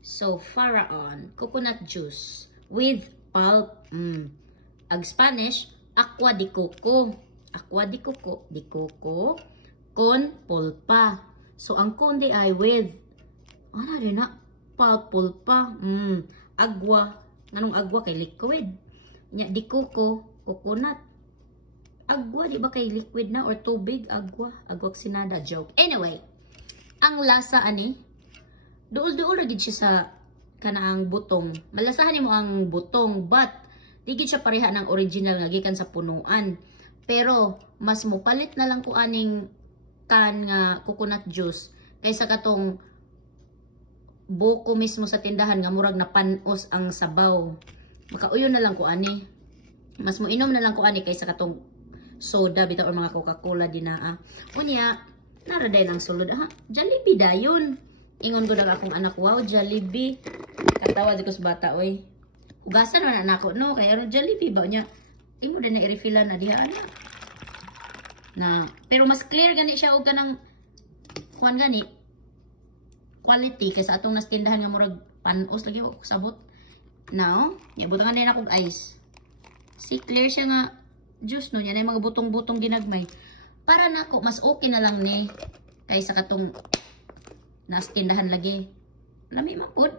So, Faraon, coconut juice with pulp. Ag Spanish, agua de coco. Agua de coco con pulpa. So, ang con di ay with, ano rin na, pulpa. Agua. Anong agua kay liquid? Nya, di coco, coconut. Agua, di ba kay liquid na? Or tubig, agua. Agua sinada, joke. Anyway, ang lasa ani, duol-duol lagi siya sa kanaang butong. Malasahan mo ang butong, but di gid siya pareha ng original nga gikan sa punuan. Pero mas mopalit na lang ko aning kan nga coconut juice kaysa katong buko mismo sa tindahan nga murag na panos ang sabaw. Makauyon na lang ko ani. Mas mo inom na lang ko ani kaysa katong soda bitaw or mga Coca-Cola dinaa. Unya, naraday ng sulod ha. Jollibee dayon. Ingon ko daw akong anak, wow, Jollibee. Katawa di ko sa bata, oy. Hugasan man anak ko, no? Kaya Jollibee ba niya? Imo din na i-refillan na diha, anak. Pero mas clear gani siya o kanang kuan gani quality kaysa atong nas tindahan nga murag panos lagi ko sabot. Now, butangan din ako ice. Si clear siya nga juice no, yan ay mga butong-butong ginagmay. Para nako mas okay na lang ni kaysa katong nas tindahan lagi. Lami man pod.